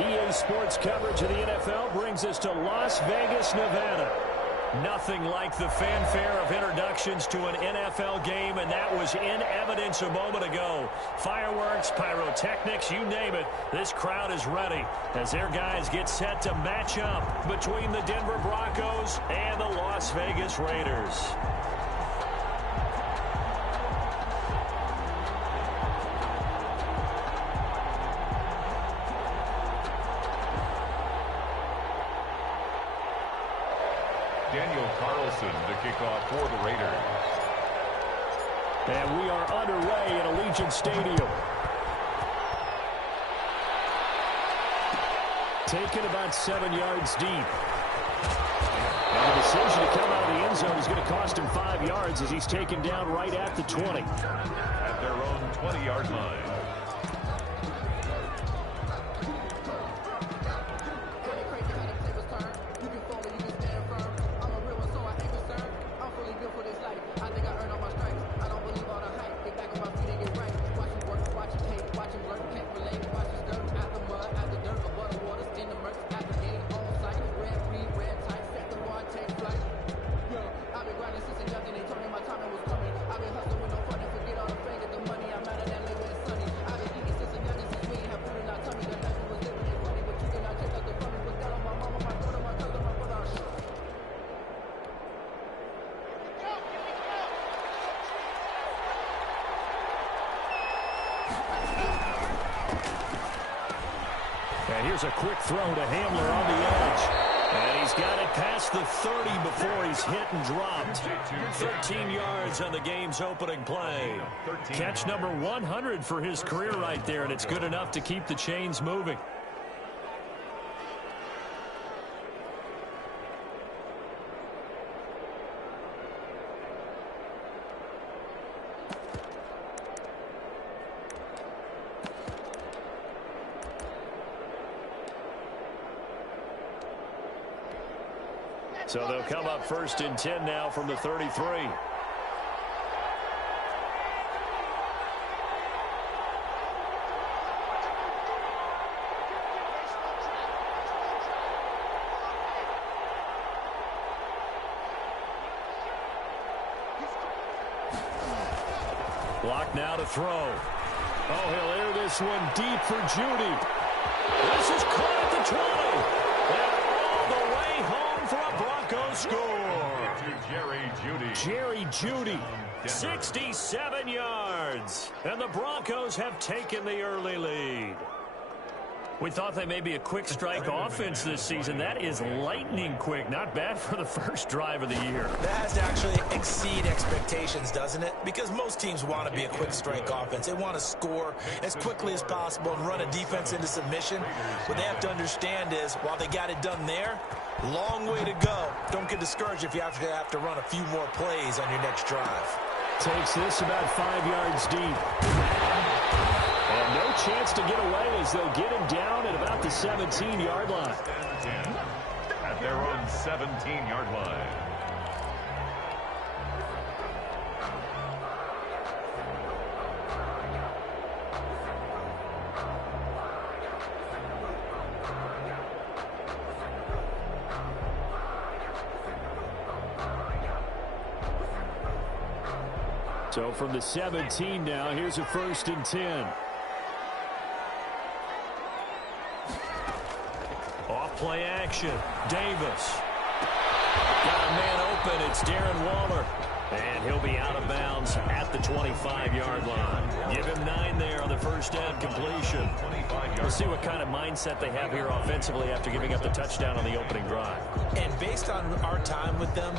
EA Sports coverage of the NFL brings us to Las Vegas, Nevada. Nothing like the fanfare of introductions to an NFL game, and that was in evidence a moment ago. Fireworks, pyrotechnics, you name it. This crowd is ready as their guys get set to match up between the Denver Broncos and the Las Vegas Raiders. The kickoff for the Raiders. And we are underway at Allegiant Stadium. Taken about 7 yards deep. And the decision to come out of the end zone is going to cost him 5 yards as he's taken down right at the 20. At their own 20-yard line. And here's a quick throw to Hamler on the edge. And he's got it past the 30 before he's hit and dropped. 13 yards on the game's opening play. Catch number 100 for his career right there, and it's good enough to keep the chains moving. So they'll come up 1st and 10 now from the 33. Block now to throw. Oh, he'll air this one deep for Judy. This is caught at the 20. And all the way home for a Broncos score. Jerry Judy, 67 yards. And the Broncos have taken the early lead. We thought they may be a quick strike offense this season. That is lightning quick. Not bad for the first drive of the year. That has to actually exceed expectations, doesn't it? Because most teams want to be a quick strike offense. They want to score as quickly as possible and run a defense into submission. What they have to understand is, while they got it done there, long way to go. Don't get discouraged if you have to run a few more plays on your next drive. Takes this about 5 yards deep. And no chance to get away as they'll get him down at about the 17-yard line. At their own 17-yard line. So from the 17 now, here's a 1st and 10. Off-play action. Davis. Got a man open. It's Darren Waller. And he'll be out of bounds at the 25-yard line. Give him 9 there on the first down completion. We'll see what kind of mindset they have here offensively after giving up the touchdown on the opening drive. And based on our time with them,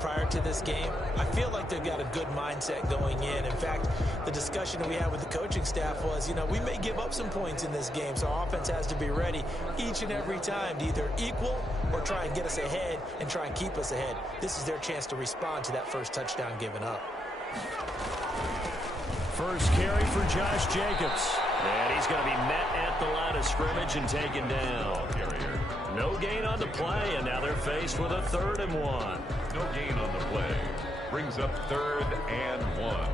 prior to this game, I feel like they've got a good mindset going in. In fact, the discussion that we had with the coaching staff was, we may give up some points in this game, so our offense has to be ready each and every time to either equal or try and get us ahead and try and keep us ahead. This is their chance to respond to that first touchdown given up. First carry for Josh Jacobs. And he's going to be met at the line of scrimmage and taken down. No gain on the play, and now they're faced with a 3rd and 1. No gain on the play. Brings up 3rd and 1.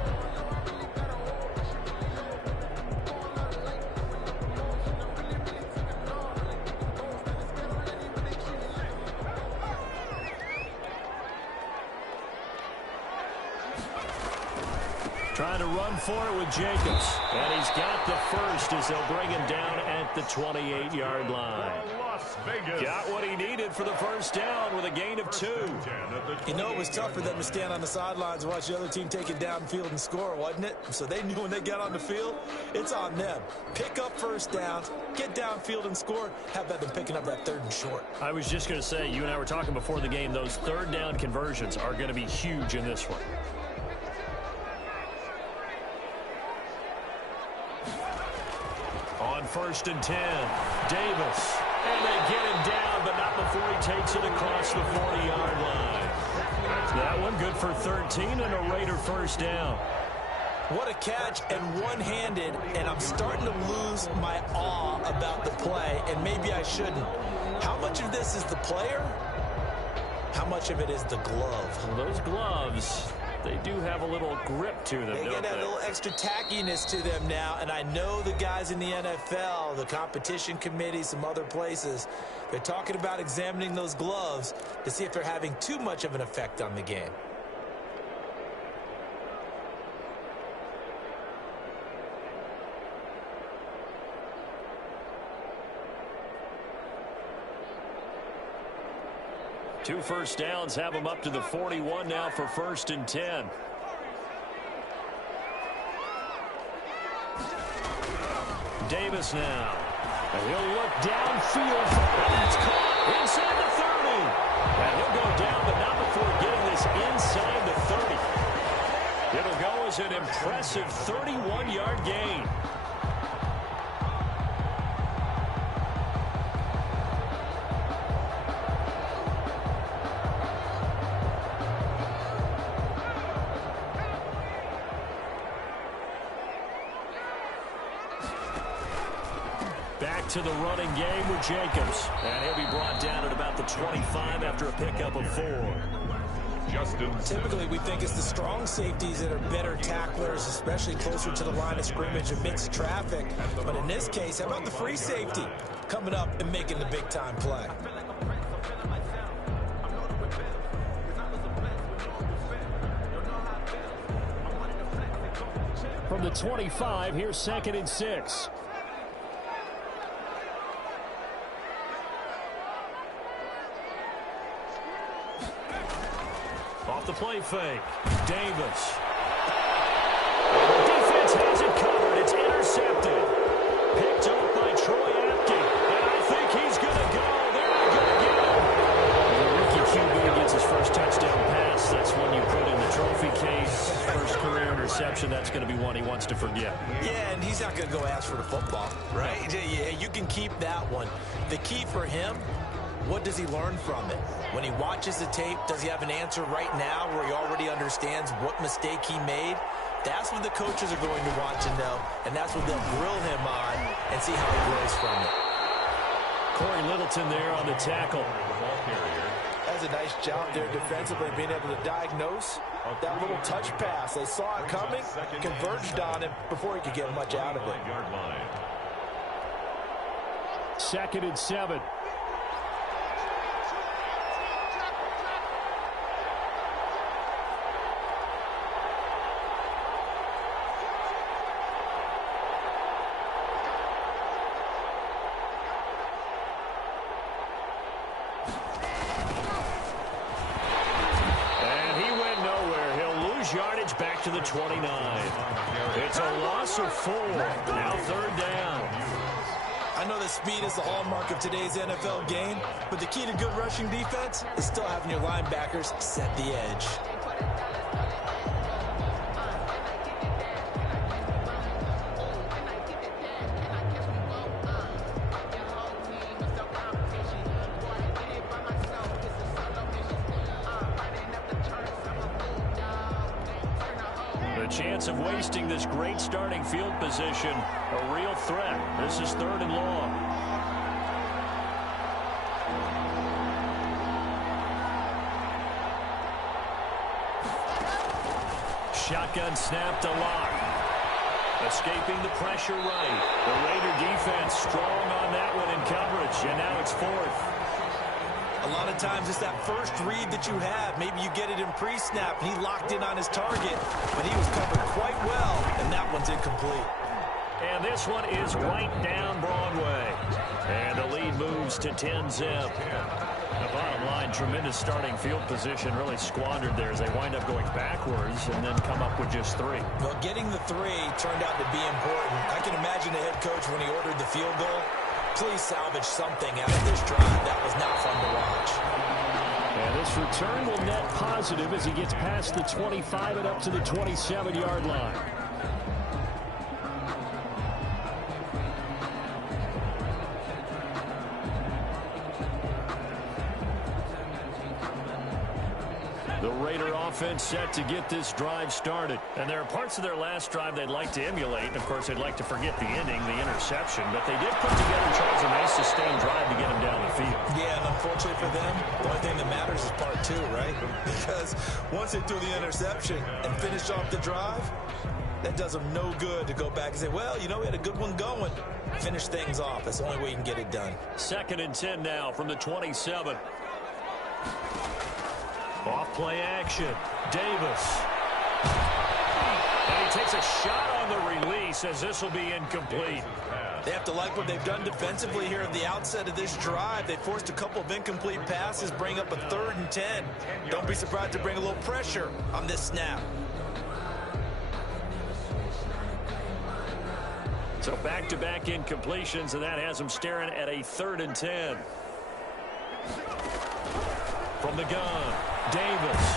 trying to run for it with Jacobs. And he's got the first as they'll bring him down at the 28-yard line. Las Vegas. Got what he needed for the first down with a gain of 2. You know, it was tough for them to stand on the sidelines and watch the other team take it downfield and score, wasn't it? So they knew when they got on the field, it's on them. Pick up first downs, get downfield and score. How about them picking up that 3rd and short? I was just going to say, you and I were talking before the game, those 3rd down conversions are going to be huge in this one. On 1st and 10, Davis. And they get him down, but not before he takes it across the 40-yard line. That one good for 13 and a Raider first down. What a catch, and one-handed, and I'm starting to lose my awe about the play, and maybe I shouldn't. How much of this is the player? How much of it is the glove? Well, those gloves, they do have a little grip to them, They don't get that they? little extra tackiness to them now, and I know the guys in the NFL, the competition committee, some other places, they're talking about examining those gloves to see if they're having too much of an effect on the game. Two first downs have him up to the 41 now for 1st and 10. Davis now. And he'll look downfield. And it's caught inside the 30. And he'll go down, but not before getting this inside the 30. It'll go as an impressive 31-yard gain. To the running game with Jacobs. And he'll be brought down at about the 25 after a pickup of 4. Typically, we think it's the strong safeties that are better tacklers, especially closer to the line of scrimmage amidst traffic. But in this case, how about the free safety coming up and making the big-time play? From the 25, here's 2nd and 6. Off the play fake. Davis. The defense has it covered. It's intercepted. Picked up by Troy Apke. And I think he's going to go. They're not going to get him. The rookie QB gets his first touchdown pass. That's one you put in the trophy case. First career interception. That's going to be one he wants to forget. Yeah, and he's not going to go ask for the football, right? Yeah, you can keep that one. The key for him, what does he learn from it? When he watches the tape, does he have an answer right now where he already understands what mistake he made? That's what the coaches are going to want to know, and that's what they'll grill him on and see how he grows from it. Corey Littleton there on the tackle. That's a nice job there defensively, being able to diagnose that little touch pass. They saw it coming, converged on him before he could get much out of it. 2nd and 7. Yardage back to the 29. It's a loss of 4. Now 3rd down. I know that speed is the hallmark of today's NFL game, but the key to good rushing defense is still having your linebackers set the edge. Chance of wasting this great starting field position. A real threat. This is 3rd and long. Shotgun snap to Lock. Escaping the pressure right. The Raider defense strong on that one in coverage. And now it's 4th. A lot of times it's that first read that you have. Maybe you get it in pre-snap, and he locked in on his target, but he was covered quite well, and that one's incomplete. And this one is right down Broadway. And the lead moves to 10-zip. The bottom line, tremendous starting field position, really squandered there as they wind up going backwards and then come up with just 3. Well, getting the 3 turned out to be important. I can imagine the head coach when he ordered the field goal. Please salvage something out of this drive. That was not fun to watch. And this return will net positive as he gets past the 25 and up to the 27-yard line. The Raider offense set to get this drive started. And there are parts of their last drive they'd like to emulate. Of course, they'd like to forget the ending, the interception. But they did put together, Charles, a nice sustained drive to get him down the field. Yeah, and unfortunately for them, the only thing that matters is part 2, right? Because once they threw the interception and finished off the drive, that does them no good to go back and say, well, you know, we had a good one going. Finish things off. That's the only way you can get it done. 2nd and 10 now from the 27. Off play action. Davis. And he takes a shot on the release as this will be incomplete. They have to like what they've done defensively here at the outset of this drive. They forced a couple of incomplete passes, bring up a 3rd and 10. Don't be surprised to bring a little pressure on this snap. So back-to-back incompletions, and that has them staring at a 3rd and 10. From the gun, Davis.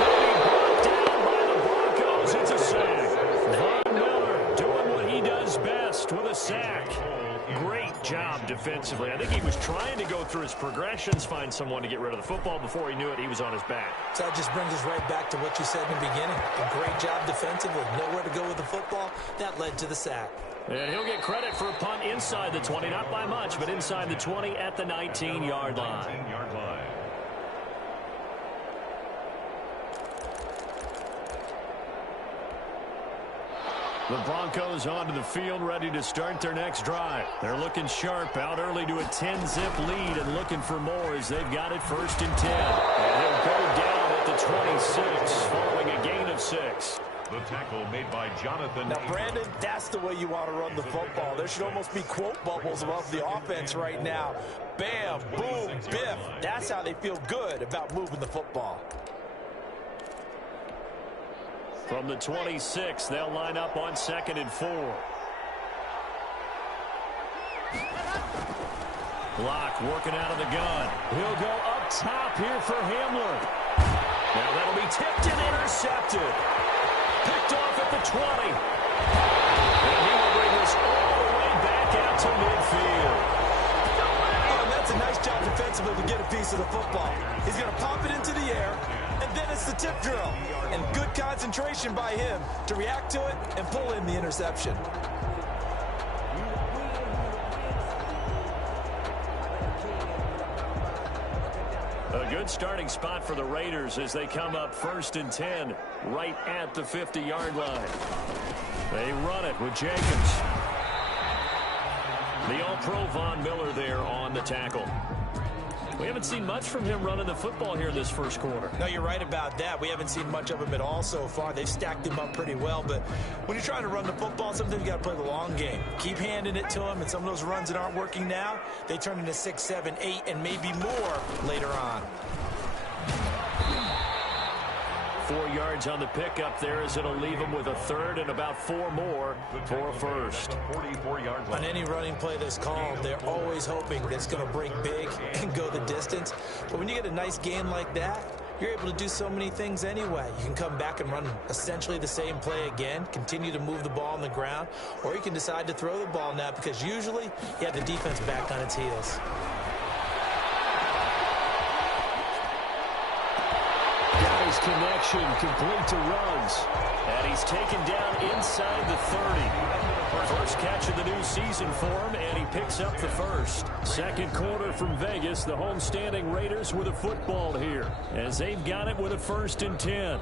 Brought down by the Broncos. It's a sack. Von Miller doing what he does best with a sack. Great job defensively. I think he was trying to go through his progressions, find someone to get rid of the football. Before he knew it, he was on his back. So that just brings us right back to what you said in the beginning. A great job defensively. Nowhere to go with the football. That led to the sack. And he'll get credit for a punt inside the 20. Not by much, but inside the 20 at the 19-yard line. The Broncos onto the field, ready to start their next drive. They're looking sharp, out early to a 10-zip lead and looking for more as they've got it 1st and 10. And he'll go down at the 26 following a gain of 6. The tackle made by Jonathan. Now, Brandon, that's the way you want to run the football. There should almost be quote bubbles above the offense right now. Bam, boom, biff. That's how they feel good about moving the football. From the 26, they'll line up on 2nd and 4. Block working out of the gun. He'll go up top here for Hamler. Now that'll be tipped and intercepted. Picked off at the 20. And he will bring this all the way back out to midfield. Oh, and that's a nice job defensively to get a piece of the football. He's going to pop it into the air, and then it's the tip drill. And good concentration by him to react to it and pull in the interception. A good starting spot for the Raiders as they come up 1st and 10 right at the 50-yard line. They run it with Jacobs. The All-Pro Von Miller there on the tackle. We haven't seen much from him running the football here in this first quarter. No, you're right about that. We haven't seen much of him at all so far. They've stacked him up pretty well, but when you're trying to run the football, sometimes you got to play the long game. Keep handing it to him, and some of those runs that aren't working now, they turn into 6, 7, 8, and maybe more later on. 4 yards on the pickup there as it'll leave him with a 3rd and about 4 more for a 1st. 44-yard On any running play that's called, they're always hoping that it's going to break big and go the distance. But when you get a nice gain like that, you're able to do so many things anyway. You can come back and run essentially the same play again, continue to move the ball on the ground, or you can decide to throw the ball now because usually you have the defense back on its heels. His connection complete to Ruggs. And he's taken down inside the 30. First catch of the new season for him, and he picks up the 1st. Second quarter from Vegas, the homestanding Raiders with a football here as they've got it with a 1st and 10.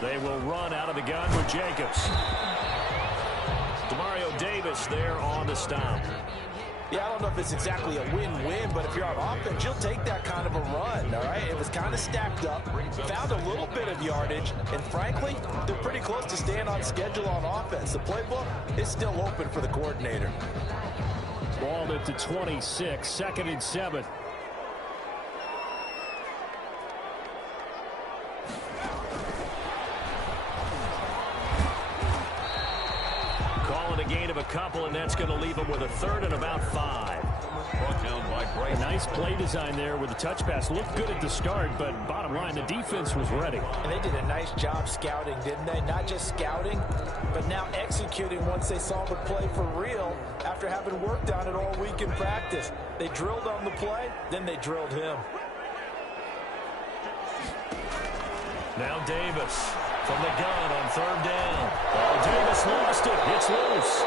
They will run out of the gun with Jacobs. Demario Davis there on the stop. Yeah, I don't know if it's exactly a win-win, but if you're on offense, you'll take that kind of a run, all right? It was kind of stacked up, found a little bit of yardage, and frankly, they're pretty close to staying on schedule on offense. The playbook is still open for the coordinator. Ball at the 26, 2nd and 7. Calling a gain of a couple, and that's going to leave them with a 3rd and about 5. Brought down by Bryce. Nice play design there with the touch pass. Looked good at the start, but bottom line, the defense was ready. And they did a nice job scouting, didn't they? Not just scouting, but now executing once they saw the play for real after having worked on it all week in practice. They drilled on the play, then they drilled him. Now Davis from the gun on 3rd down. Oh, Davis lost it. It's loose.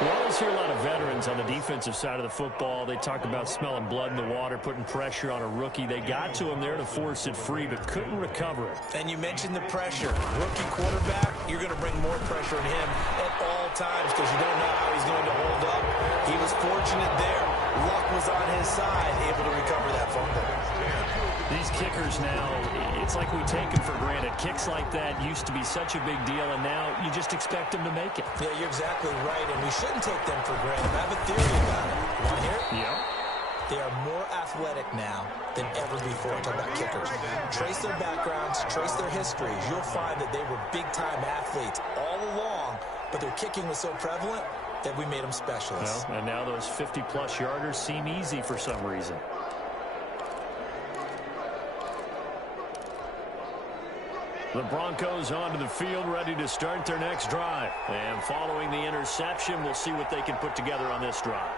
We always hear a lot of veterans on the defensive side of the football. They talk about smelling blood in the water, putting pressure on a rookie. They got to him there to force it free, but couldn't recover it. And you mentioned the pressure. Rookie quarterback, you're going to bring more pressure on him at all times because you don't know how he's going to hold up. He was fortunate there. Luck was on his side, able to recover that fumble. These kickers now, it's like we take them for granted. Kicks like that used to be such a big deal, and now you just expect them to make it. Yeah, you're exactly right, and we shouldn't take them for granted. I have a theory about it. You want to hear it? Yep. They are more athletic now than ever before. Talk about kickers. Trace their backgrounds, trace their histories. You'll find that they were big-time athletes all along, but their kicking was so prevalent that we made them specialists. Well, and now those 50-plus yarders seem easy for some reason. The Broncos onto the field, ready to start their next drive. And following the interception, we'll see what they can put together on this drive.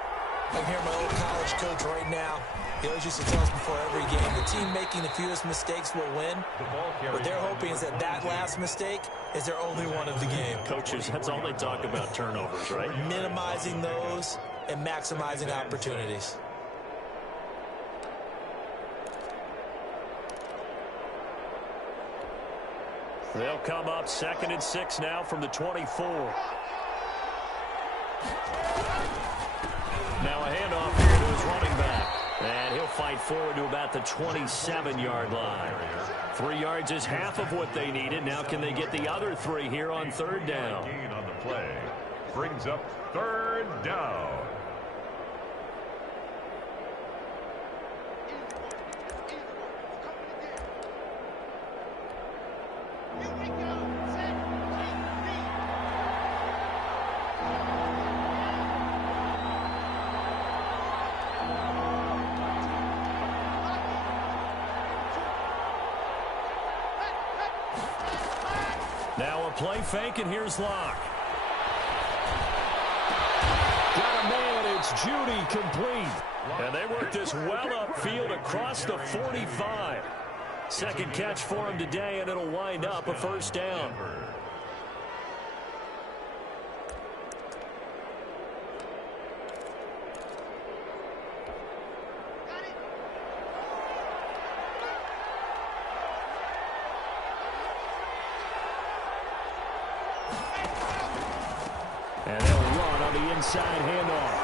I'm here, my old college coach right now. He always used to tell us before every game, the team making the fewest mistakes will win. What they're hoping is that that last mistake is their only one of the game. Coaches, that's all they talk about, turnovers, right? Minimizing those and maximizing opportunities. They'll come up 2nd and 6 now from the 24. Now a handoff here to his running back. And he'll fight forward to about the 27-yard line. 3 yards is half of what they needed. Now can they get the other 3 here on 3rd down? Gain on the play brings up 3rd down. Now a play fake, and here's Locke. Got a man, it's Judy, complete. And they work this well upfield across the 45. Second catch for him today, and it'll wind up a 1st down. And they'll run on the inside handoff.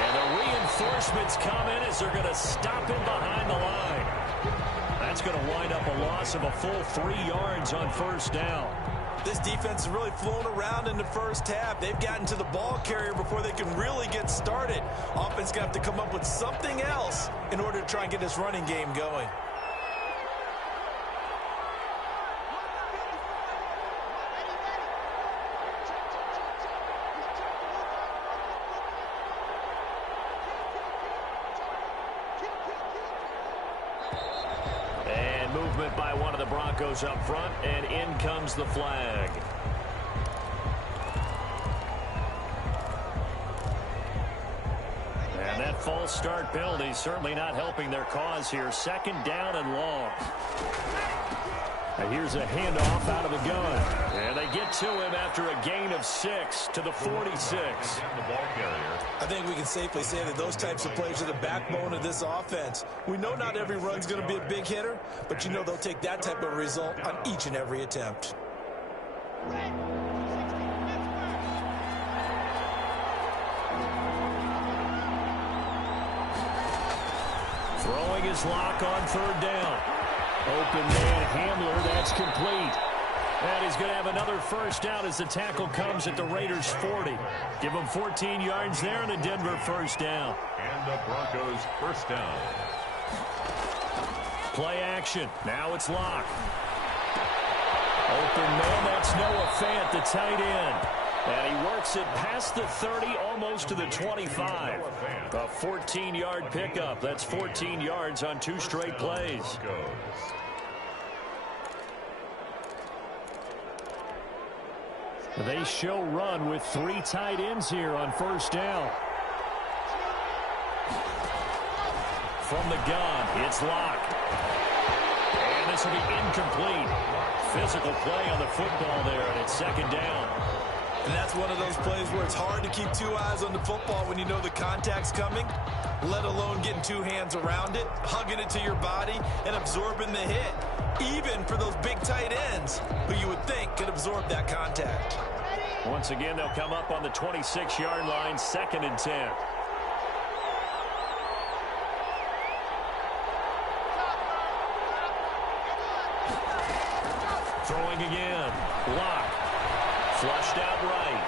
And the reinforcements come in as they're going to stop him behind the line. That's going to wind up a loss of a full 3 yards on 1st down. This defense has really flown around in the first half. They've gotten to the ball carrier before they can really get started. Offense going to have to come up with something else in order to try and get this running game going. Movement by one of the Broncos up front, and in comes the flag. And that false start penalty certainly not helping their cause here. 2nd down and long. And here's a handoff out of the gun. And they get to him after a gain of 6 to the 46. The ball carrier. I think we can safely say that those types of plays are the backbone of this offense. We know not every run's going to be a big hitter, but you know they'll take that type of result on each and every attempt. Throwing his lock on 3rd down. Open man Hamler, that's complete. And he's going to have another first down as the tackle comes at the Raiders' 40. Give him 14 yards there and a Denver first down. And the Broncos first down. Play action. Now it's Locke. Open man, that's Noah Fant, the tight end. And he works it past the 30, almost to the 25. A 14-yard pickup. That's 14 yards on 2 straight plays. They show run with 3 tight ends here on first down. From the gun, it's Locke. And this will be incomplete. Physical play on the football there, and it's 2nd down. And that's one of those plays where it's hard to keep 2 eyes on the football when you know the contact's coming, let alone getting 2 hands around it, hugging it to your body, and absorbing the hit, even for those big tight ends who you would think could absorb that contact. Once again, they'll come up on the 26-yard line, 2nd and 10. Throwing again. Locke. Flushed out right.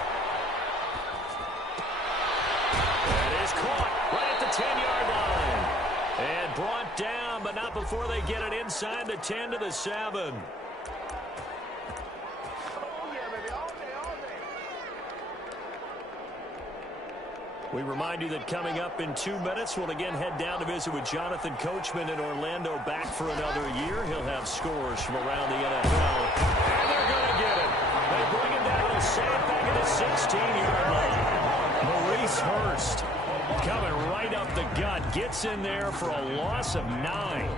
That is caught right at the 10-yard line. And brought down, but not before they get it inside the 10 to the 7. We remind you that coming up in 2 minutes, we'll again head down to visit with Jonathan Coachman in Orlando, back for another year. He'll have scores from around the NFL. And they're going to get it. They bring him down and safe back at the 16-yard line. Maurice Hurst coming right up the gut. Gets in there for a loss of 9.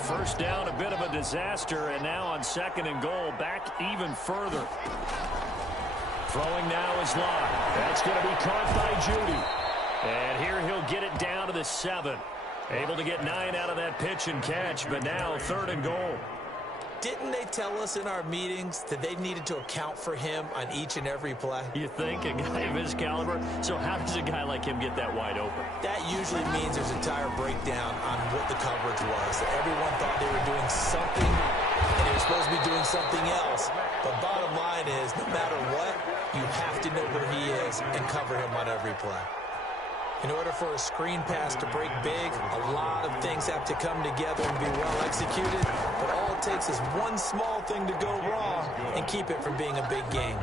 First down, a bit of a disaster, and now on 2nd and goal, back even further. Throwing now is Locke. That's going to be caught by Judy. And here he'll get it down to the 7. Able to get 9 out of that pitch and catch, but now 3rd and goal. Didn't they tell us in our meetings that they needed to account for him on each and every play? You think, a guy of his caliber? So how does a guy like him get that wide open? That usually means there's a tire breakdown on what the coverage was. Everyone thought they were doing something, and they were supposed to be doing something else. But bottom line is, no matter what, you have to know where he is and cover him on every play. In order for a screen pass to break big, a lot of things have to come together and be well executed. But all it takes is one small thing to go wrong and keep it from being a big game.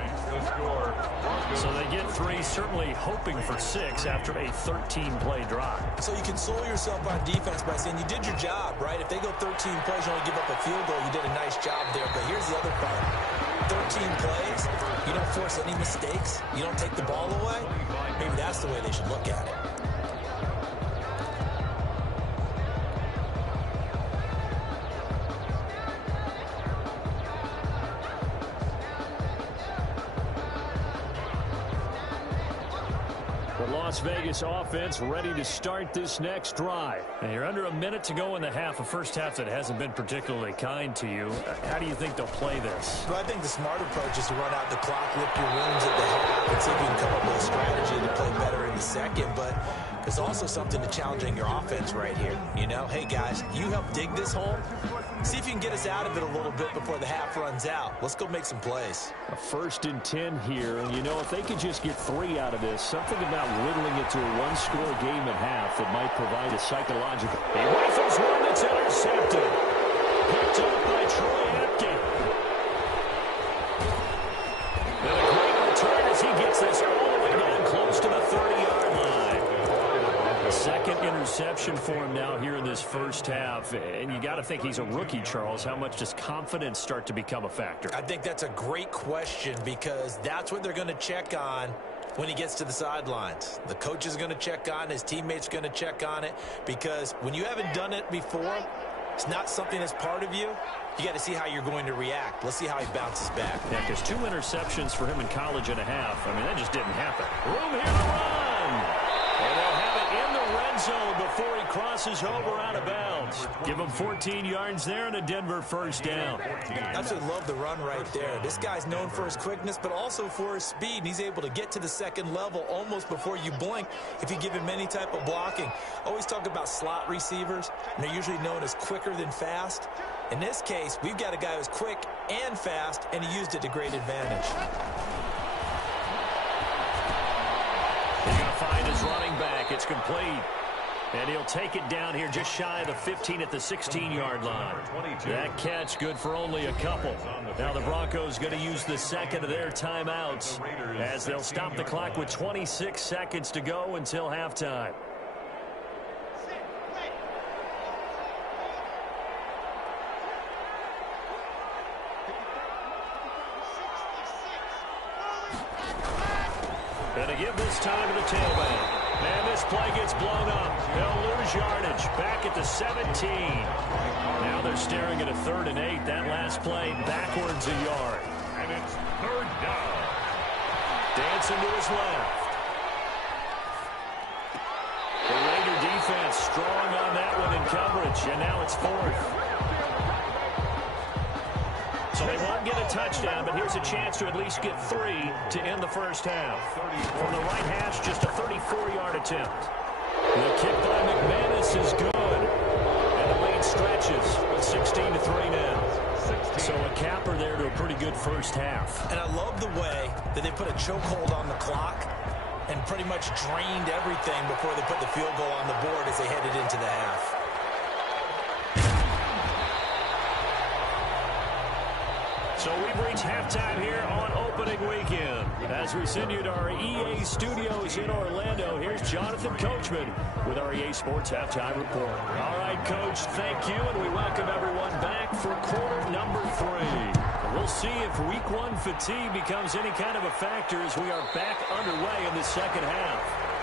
So they get 3, certainly hoping for 6 after a 13-play drive. So you console yourself on defense by saying you did your job, right? If they go 13 plays, you only give up a field goal, you did a nice job there. But here's the other part. 13 plays, you don't force any mistakes, you don't take the ball away. Maybe that's the way they should look at it. Las Vegas offense ready to start this next drive. And you're under a minute to go in the half, a first half that hasn't been particularly kind to you. How do you think they'll play this? Well, I think the smart approach is to run out the clock, lick your wounds at the half, and see if you can come up with a strategy to play better in the second. But there's also something to challenging your offense right here. You know, hey, guys, you help dig this hole. See if you can get us out of it a little bit before the half runs out. Let's go make some plays. A 1st and 10 here. And, you know, if they could just get 3 out of this, something about whittling it to a one-score game at half that might provide a psychological. He rifles one that's intercepted. Picked up by Troy Apke. And a great return as he gets this all the way down close to the 30-yard line. Second interception for him now here in this first half. And you got to think he's a rookie, Charles. How much does confidence start to become a factor? I think that's a great question because that's what they're going to check on when he gets to the sidelines. The coach is going to check on it. His teammates are going to check on it, because when you haven't done it before, it's not something that's part of you. You got to see how you're going to react. Let's see how he bounces back. Yeah, because 2 interceptions for him in college and a half. I mean, that just didn't happen. Room here to run. And they'll have it in the red zone before he crosses over out of bounds. Give him 14 yards there and a Denver first down. Absolutely love the run right there. This guy's known for his quickness, but also for his speed. And he's able to get to the second level almost before you blink if you give him any type of blocking. Always talk about slot receivers, and they're usually known as quicker than fast. In this case, we've got a guy who's quick and fast, and he used it to great advantage. He's going to find his running back. It's complete. And he'll take it down here just shy of the 15 at the 16-yard line. That catch good for only a couple. Now the Broncos going to use the second of their timeouts as they'll stop the clock with 26 seconds to go until halftime. And to give this time to the tailback. And this play gets blown up. They'll lose yardage back at the 17. Now they're staring at a 3rd and 8. That last play backwards a yard. And it's 3rd down. Dancing to his left. The Raider defense strong on that one in coverage. And now it's 4th. So they won't get a touchdown, but here's a chance to at least get 3 to end the first half. From the right hash, just a 34-yard attempt. The kick by McManus is good. And the lead stretches with 16-3 now. So a capper there to a pretty good first half. And I love the way that they put a chokehold on the clock and pretty much drained everything before they put the field goal on the board as they headed into the half. So we've reached halftime here on opening weekend. As we send you to our EA studios in Orlando, here's Jonathan Coachman with our EA Sports Halftime Report. All right, Coach, thank you, and we welcome everyone back for quarter number 3. We'll see if week 1 fatigue becomes any kind of a factor as we are back underway in the second half.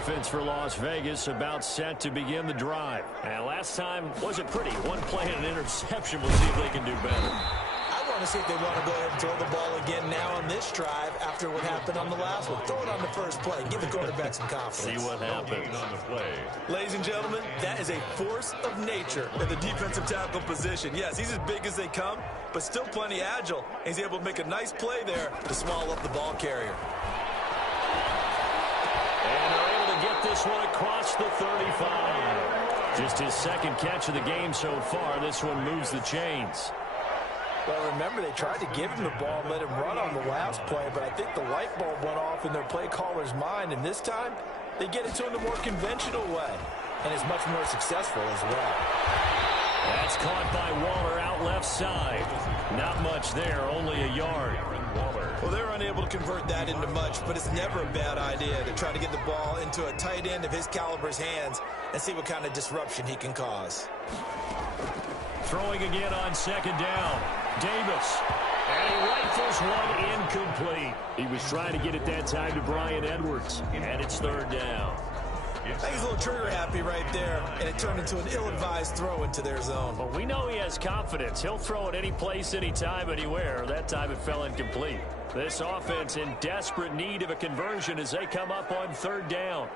Offense for Las Vegas about set to begin the drive. And last time wasn't pretty. One play and an interception. We'll see if they can do better. I want to see if they want to go ahead and throw the ball again now on this drive after what happened on the last one. Throw it on the first play. Give the quarterback some confidence. See what happens. On the play. Ladies and gentlemen, that is a force of nature in the defensive tackle position. Yes, he's as big as they come, but still plenty agile. He's able to make a nice play there to swallow up the ball carrier. And they're able to get this one across the 35. Just his second catch of the game so far. This one moves the chains. Well, remember, they tried to give him the ball and let him run on the last play, but I think the light bulb went off in their play caller's mind, and this time they get it to him the more conventional way, and it's much more successful as well. That's caught by Waller out left side. Not much there, only a yard. Well, they're unable to convert that into much, but it's never a bad idea to try to get the ball into a tight end of his caliber's hands and see what kind of disruption he can cause. Throwing again on second down. Davis. And he rifles one incomplete. He was trying to get it that time to Bryan Edwards. And it's third down. I think he's a little trigger happy right there, and it turned into an ill-advised throw into their zone. Well, we know he has confidence. He'll throw it any place, anytime, anywhere. That time it fell incomplete. This offense in desperate need of a conversion as they come up on third down.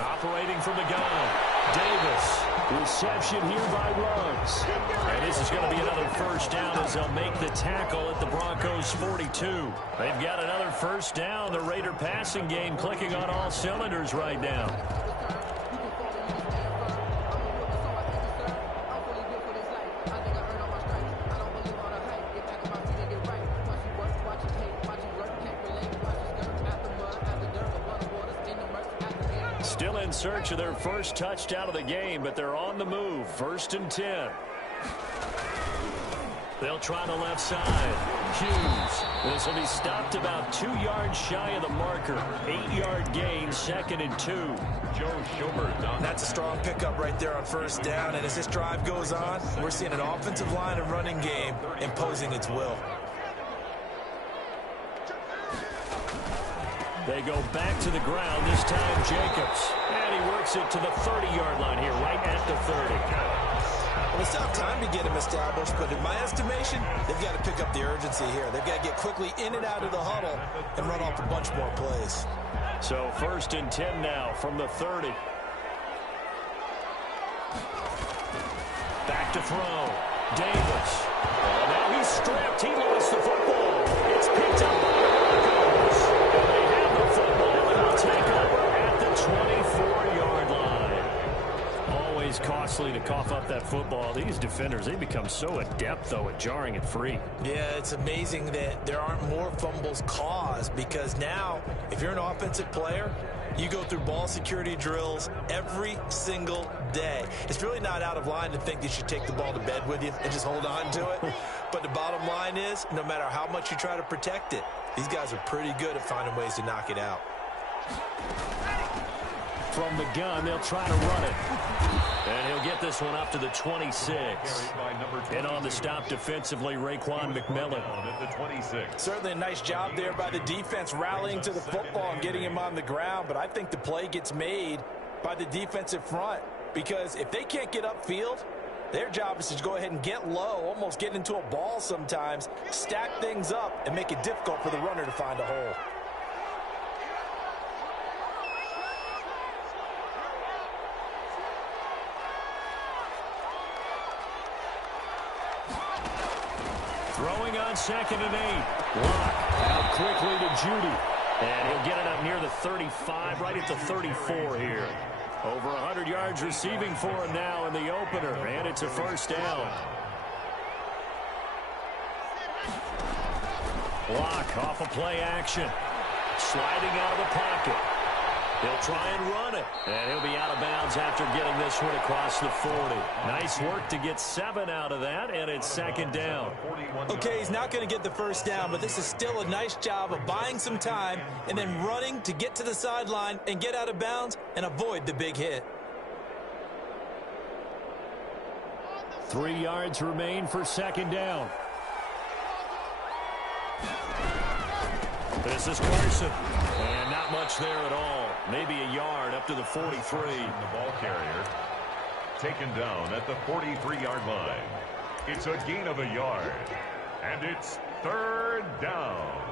Operating from the gun. Davis. Reception here by Ruggs. And this is going to be another first down as they'll make the tackle at the Broncos 42. They've got another first down. The Raider passing game clicking on all cylinders right now. Still in search of their first touchdown of the game, but they're on the move. 1st and 10. They'll try the left side. cues. This will be stopped about 2 yards shy of the marker. 8-yard gain, 2nd and 2. Joe Schobert on. That's a strong pickup right there on first down. And as this drive goes on, we're seeing an offensive line and running game imposing its will. They go back to the ground, this time Jacobs. And he works it to the 30-yard line here, right at the 30. Well, it's not time to get him established, but in my estimation, they've got to pick up the urgency here. They've got to get quickly in and out of the huddle and run off a bunch more plays. So 1st and 10 now from the 30. Back to throw. Davis. Oh, now he's stripped. He lost the football. It's picked up by the Broncos. And they have the football and will take over at the 24-yard line. Always costly to cough up that football. These defenders, they become so adept, though, at jarring it free. Yeah, it's amazing that there aren't more fumbles caused, because now, if you're an offensive player, you go through ball security drills every single day. It's really not out of line to think that you should take the ball to bed with you and just hold on to it. But the bottom line is, no matter how much you try to protect it, these guys are pretty good at finding ways to knock it out. From the gun, they'll try to run it. And he'll get this one up to the 26. And on the stop defensively, Raekwon McMillan. At the 26. Certainly a nice job there by the defense rallying to the football and getting him on the ground. But I think the play gets made by the defensive front, because if they can't get upfield, their job is to go ahead and get low, almost get into a ball sometimes, stack things up, and make it difficult for the runner to find a hole. Throwing on 2nd and 8. Lock out quickly to Judy. And he'll get it up near the 35, right at the 34 here. Over 100 yards receiving for him now in the opener. And it's a 1st down. Lock off a play action. Sliding out of the pocket. He'll try and run it. And he'll be out of bounds after getting this one across the 40. Nice work to get 7 out of that, and it's 2nd down. Okay, he's not going to get the 1st down, but this is still a nice job of buying some time and then running to get to the sideline and get out of bounds and avoid the big hit. 3 yards remain for 2nd down. This is Carson. And not much there at all. Maybe a yard up to the 43. The ball carrier taken down at the 43-yard line. It's a gain of a yard. And it's 3rd down.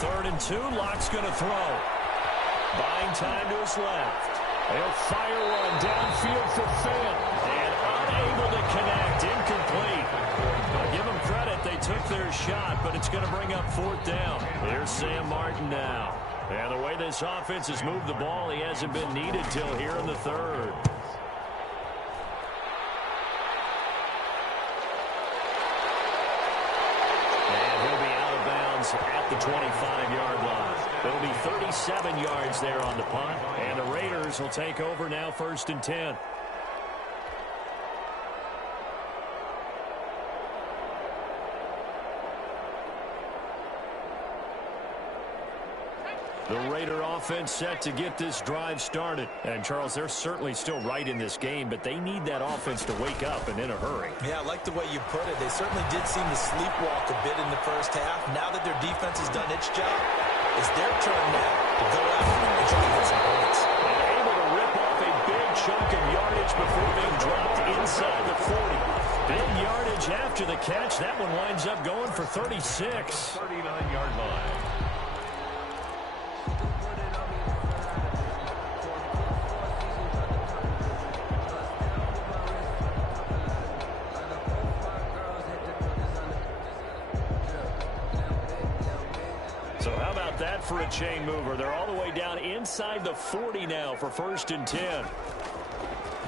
Third and 2, Lock's going to throw. Buying time to his left. He'll fire one downfield for Finn. And unable to connect, incomplete. I'll give them credit, they took their shot, but it's going to bring up 4th down. Here's Sam Martin now. And the way this offense has moved the ball, he hasn't been needed till here in the 3rd. At the 25-yard line. It'll be 37 yards there on the punt, and the Raiders will take over now 1st and 10. The Raider offense set to get this drive started. And, Charles, they're certainly still right in this game, but they need that offense to wake up and in a hurry. Yeah, I like the way you put it. They certainly did seem to sleepwalk a bit in the first half. Now that their defense has done its job, it's their turn now to go out and try to get some points. And able to rip off a big chunk of yardage before being dropped inside the 40. Big yardage after the catch. That one winds up going for 36. 39-yard line. So how about that for a chain mover? They're all the way down inside the 40 now for 1st and 10.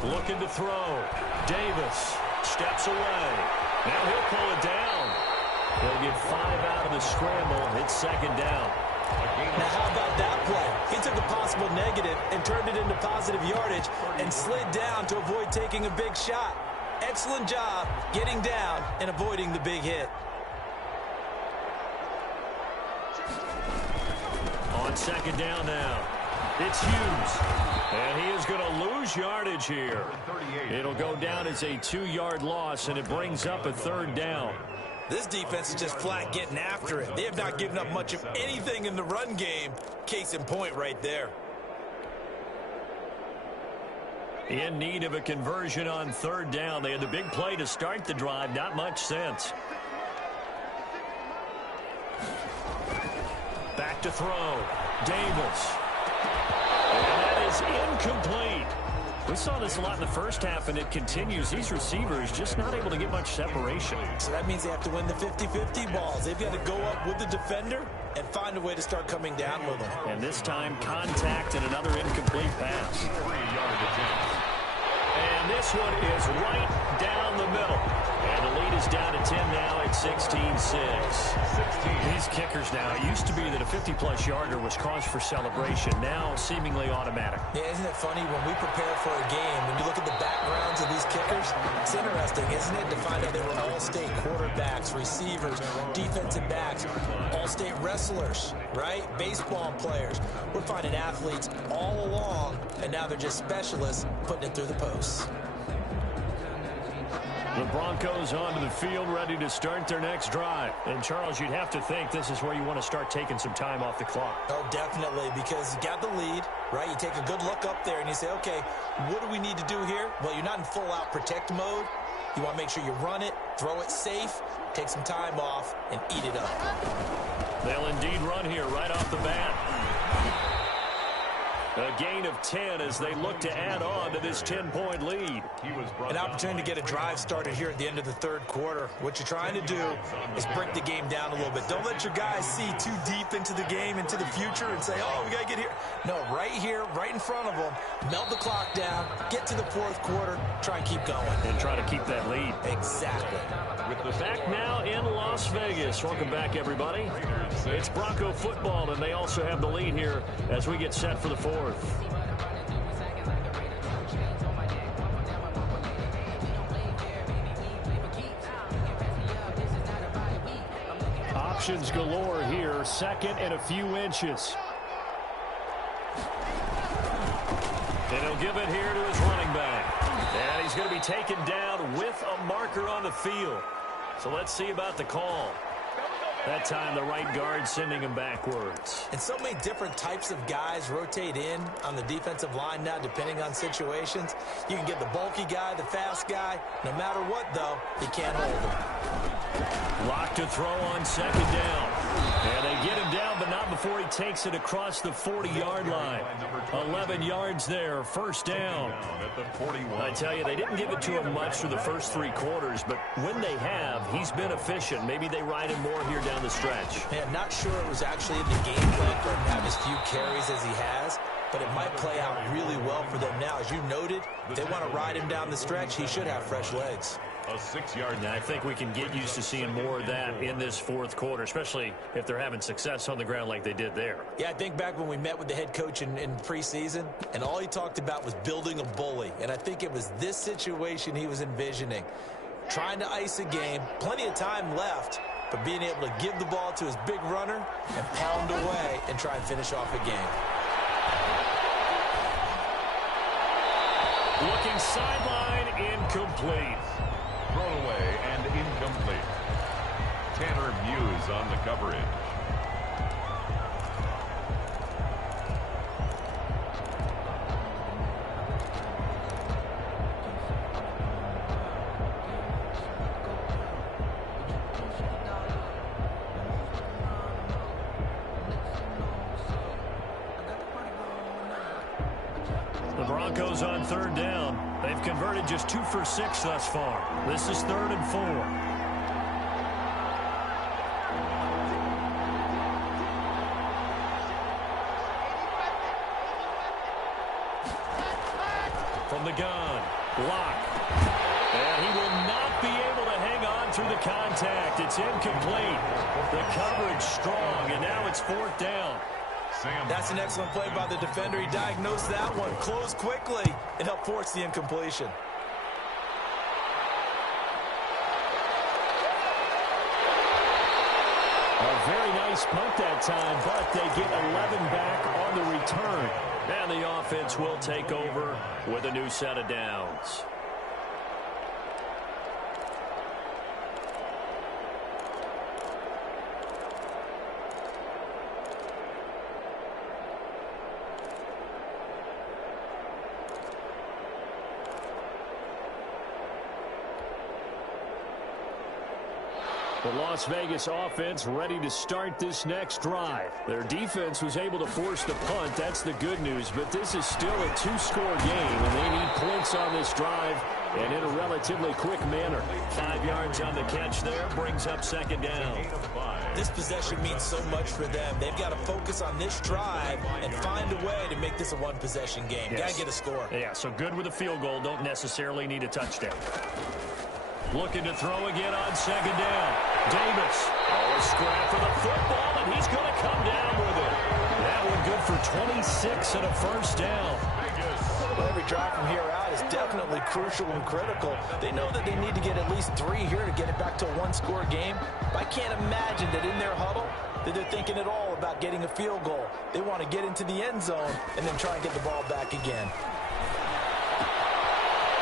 Looking to throw. Davis steps away. Now he'll pull it down. They'll get 5 out of the scramble. It's 2nd down. Now how about that play? He took a possible negative and turned it into positive yardage and slid down to avoid taking a big shot. Excellent job getting down and avoiding the big hit. On 2nd down now, it's Hughes. And he is going to lose yardage here. It'll go down as a 2-yard loss, and it brings up a 3rd down. This defense is just flat getting after it. They have not given up much of anything in the run game. Case in point right there. In need of a conversion on 3rd down. They had the big play to start the drive. Not much sense. Back to throw. Davis. And that is incomplete. We saw this a lot in the first half, and it continues. These receivers just not able to get much separation. So that means they have to win the 50-50 balls. They've got to go up with the defender and find a way to start coming down with them. And this time, contact and another incomplete pass. And this one is right down the middle. And the lead is down to 10 now at 16-6. These kickers now, it used to be that a 50-plus yarder was cause for celebration. Now, seemingly automatic. Yeah, isn't it funny when we prepare for a game, when you look at the backgrounds of these kickers, it's interesting, isn't it, to find out they were all-state quarterbacks, receivers, defensive backs, all-state wrestlers, right? Baseball players. We're finding athletes all along, and now they're just specialists putting it through the posts. The Broncos onto the field, ready to start their next drive. And, Charles, you'd have to think this is where you want to start taking some time off the clock. Oh, definitely, because you got the lead, right? You take a good look up there and you say, okay, what do we need to do here? Well, you're not in full-out protect mode. You want to make sure you run it, throw it safe, take some time off, and eat it up. They'll indeed run here right off the bat. A gain of 10 as they look to add on to this 10-point lead. An opportunity to get a drive started here at the end of the 3rd quarter. What you're trying to do is break the game down a little bit. Don't let your guys see too deep into the game, into the future, and say, oh, we got to get here. No, right here, right in front of them, melt the clock down, get to the 4th quarter, try and keep going. And try to keep that lead. Exactly. Back now in Las Vegas. Welcome back, everybody. It's Bronco football, and they also have the lead here as we get set for the 4th. Options galore here. 2nd and a few inches. And he'll give it here to his running back. And he's going to be taken down with a marker on the field. So let's see about the call. That time, the right guard sending him backwards. And so many different types of guys rotate in on the defensive line now, depending on situations. You can get the bulky guy, the fast guy. No matter what, though, he can't hold him. Lock to throw on 2nd down. And they get him down, but not before he takes it across the 40-yard line. 11 yards there, 1st down. I tell you, they didn't give it to him much through the first 3 quarters, but when they have, he's been efficient. Maybe they ride him more here down the stretch. Man, not sure it was actually in the game plan for him to have as few carries as he has, but it might play out really well for them now. As you noted, if they want to ride him down the stretch, he should have fresh legs. A 6-yard. Now, I think we can get used to seeing more of that in this 4th quarter, especially if they're having success on the ground like they did there. Yeah, I think back when we met with the head coach in preseason, and all he talked about was building a bully. And I think it was this situation he was envisioning. Trying to ice a game, plenty of time left, but being able to give the ball to his big runner and pound away and try and finish off a game. Looking sideline, incomplete. Thrown away and incomplete. Tanner Muse on the coverage. The Broncos on 3rd down. They've converted just 2 for 6 thus far. This is 3rd and 4. From the gun. Block. And he will not be able to hang on through the contact. It's incomplete. The coverage strong, and now it's 4th down. That's an excellent play by the defender. He diagnosed that one, closed quickly, and helped force the incompletion. A very nice punt that time, but they get 11 back on the return. And the offense will take over with a new set of downs. The Las Vegas offense ready to start this next drive. Their defense was able to force the punt. That's the good news. But this is still a 2-score game, and they need points on this drive and in a relatively quick manner. 5 yards on the catch there brings up 2nd down. This possession means so much for them. They've got to focus on this drive and find a way to make this a one-possession game. Yes. Got to get a score. Yeah, so good with a field goal. Don't necessarily need a touchdown. Looking to throw again on 2nd down. Davis. Oh, a scrap for the football, and he's going to come down with it. That one good for 26 and a 1st down. Well, every drive from here out is definitely crucial and critical. They know that they need to get at least 3 here to get it back to a 1-score game. But I can't imagine that in their huddle that they're thinking at all about getting a field goal. They want to get into the end zone and then try and get the ball back again.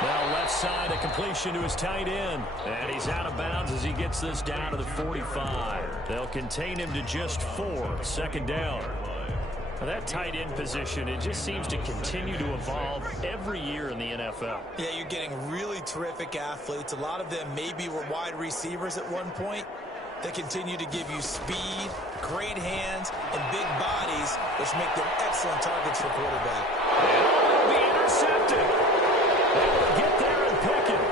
Now left side, a completion to his tight end. And he's out of bounds as he gets this down to the 45. They'll contain him to just 4. 2nd down. Now that tight end position, it just seems to continue to evolve every year in the NFL. Yeah, you're getting really terrific athletes. A lot of them maybe were wide receivers at one point. They continue to give you speed, great hands, and big bodies, which make them excellent targets for quarterback. And will be intercepted. Able to get there and pick him.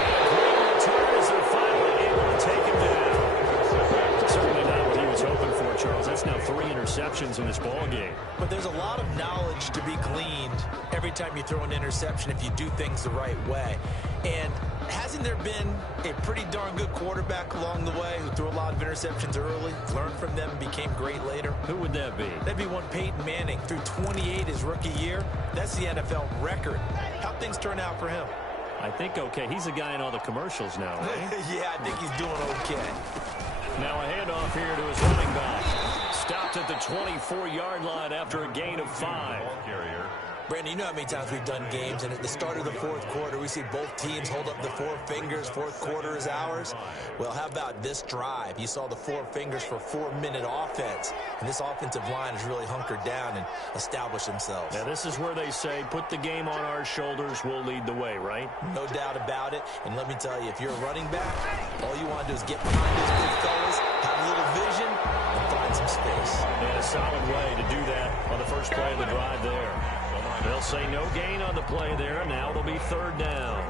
And a great return as they're finally able to take him down. Certainly not what he was hoping for, Charles. That's now 3 interceptions in this ball game. But there's a lot of knowledge to be gleaned every time you throw an interception if you do things the right way. And hasn't there been a pretty darn good quarterback along the way who threw a lot of interceptions early, learned from them, and became great later? Who would that be? That'd be one Peyton Manning. Threw 28 his rookie year. That's the NFL record. How'd things turn out for him? I think okay. He's a guy in all the commercials now, right? Yeah, I think he's doing okay. Now a handoff here to his running back. Stopped at the 24-yard line after a gain of 5. Brandon, you know how many times we've done games, and at the start of the 4th quarter, we see both teams hold up the 4 fingers, 4th quarter is ours. Well, how about this drive? You saw the 4 fingers for 4-minute offense, and this offensive line has really hunkered down and established themselves. Now, this is where they say, put the game on our shoulders, we'll lead the way, right? No doubt about it, and let me tell you, if you're a running back, all you want to do is get behind those big fellas, have a little vision, and find some space. And a solid way to do that on the first play of the drive there. They'll say no gain on the play there. Now it'll be 3rd down.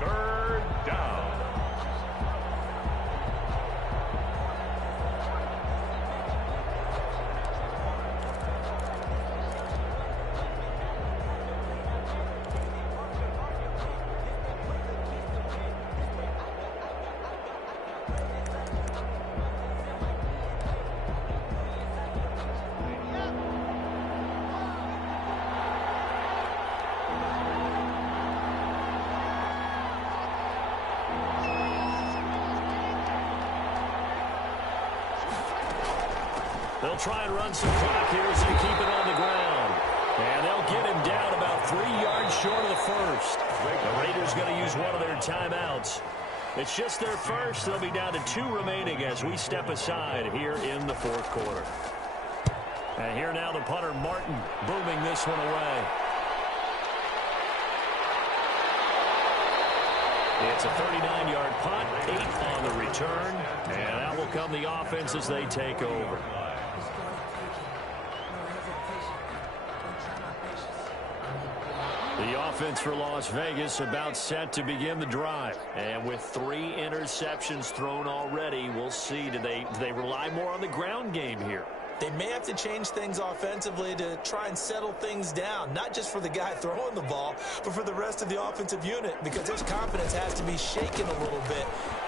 3rd down. They'll try and run some clock here as they keep it on the ground. And they'll get him down about 3 yards short of the 1st. The Raiders going to use one of their timeouts. It's just their first. They'll be down to 2 remaining as we step aside here in the 4th quarter. And here now the punter, Martin, booming this one away. It's a 39-yard punt, 8 on the return, and that will come the offense as they take over. The offense for Las Vegas about set to begin the drive. And with 3 interceptions thrown already, we'll see. Do they rely more on the ground game here? they may have to change things offensively to try and settle things down, not just for the guy throwing the ball, but for the rest of the offensive unit, because his confidence has to be shaken a little bit.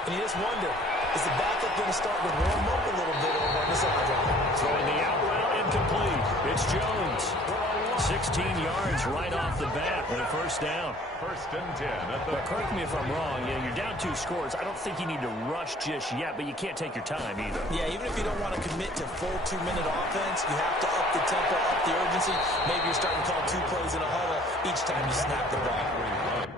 And you just wonder, is the backup going to start to warm up a little bit over on the sideline? Throwing the out route incomplete. It's Jones. 16 yards right off the bat with a first down. First and 10 at the... But correct me if I'm wrong. You're down 2 scores. I don't think you need to rush just yet, but you can't take your time either. Yeah, even if you don't want to commit to full 2-minute offense, you have to up the tempo, up the urgency. Maybe you're starting to call 2 plays in a huddle each time you snap the ball.